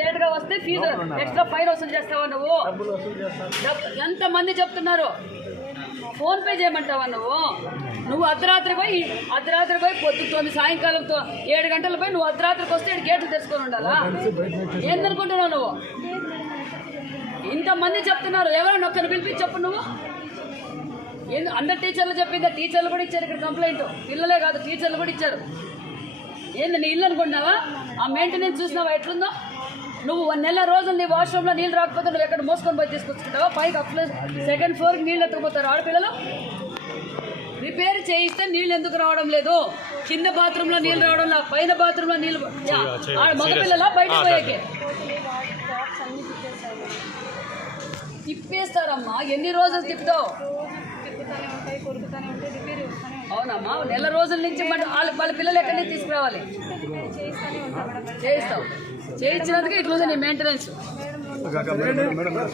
లేట్గా వస్తే fee extra fine వసూలు చేస్తావా నువ్వు? ఎంతమంది చెప్తున్నారు? ఫోన్పే చేయమంటావా నువ్వు అర్ధరాత్రి పోయి పొద్దుతోంది సాయంకాలంతో 7 గంటలు పోయి నువ్వు అర్ధరాత్రికి వస్తే గేట్లు తెచ్చుకొని ఉండాలా? ఏందనుకుంటున్నావు నువ్వు? ఇంతమంది చెప్తున్నారు, ఎవరైనా ఒక్కరిని పిలిపించి చెప్పు నువ్వు. అందరు టీచర్లు చెప్పిందా? టీచర్లు కూడా ఇచ్చారు ఇక్కడ కంప్లైంట్. పిల్లలే కాదు, టీచర్లు కూడా ఇచ్చారు. ఏంది నీ ఇల్లు అనుకుంటున్నావా? ఆ మెయింటెనెన్స్ చూసినావా ఎట్లుందో? నువ్వు 1 నెల రోజులు నీ వాష్రూమ్లో నీళ్ళు రాకపోతే నువ్వు ఎక్కడ మోసుకొని పోయి తీసుకొచ్చుకుంటావా? పైకి సెకండ్ ఫ్లోర్కి నీళ్ళు ఎత్తుకుపోతారు ఆడపిల్లలు. రిపేర్ చేయిస్తే నీళ్ళు ఎందుకు రావడం లేదు? కింద బాత్రూంలో నీళ్ళు రావడం లేదు, పైన బాత్రూంలో నీళ్ళు. మగపిల్లల బయటకు పోయాకే తిప్పేస్తారమ్మా. ఎన్ని రోజులు తిప్పుతావు? అవునమ్మా, నెల రోజుల నుంచి వాళ్ళ పిల్లలు ఎక్కడి నుంచి తీసుకురావాలి? చేయిస్తావు. చేయించినందుకు ఇట్లుంది నీ మెయింటెనెన్స్.